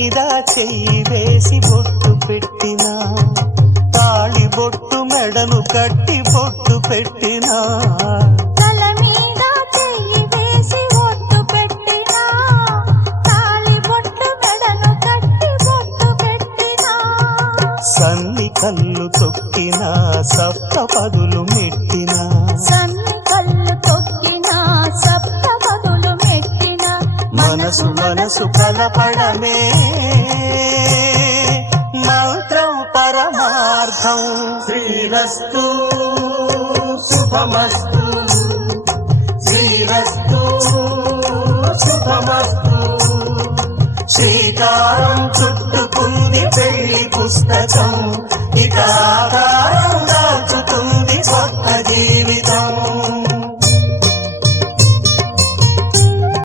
మీద చెయ్యి వేసి బొట్టు పెట్టినా, తాళి బొట్టు మెడను కట్టి బొట్టు పెట్టినా, తల మీద చెయ్యి వేసి బొట్టు పెట్టినా, తాళి బొట్టు మెడను కట్టి బొట్టు పెట్టినా, సన్ని కళ్ళు తొక్కినా సప్త పదులు మెట్టినా, సన్ని కళ్ళు తొక్కినా సప్త పదులు మెట్టినా, మనసు మనసు కలపడమే మంత్రం పరమార్థం. శ్రీరస్తు శుభమస్తు, శ్రీరస్తు శుభమస్తు. శ్రీకారం చుట్టుకుంది పెళ్లి పుస్తకం, ఇక ఆకారం దాచుతుంది కొత్త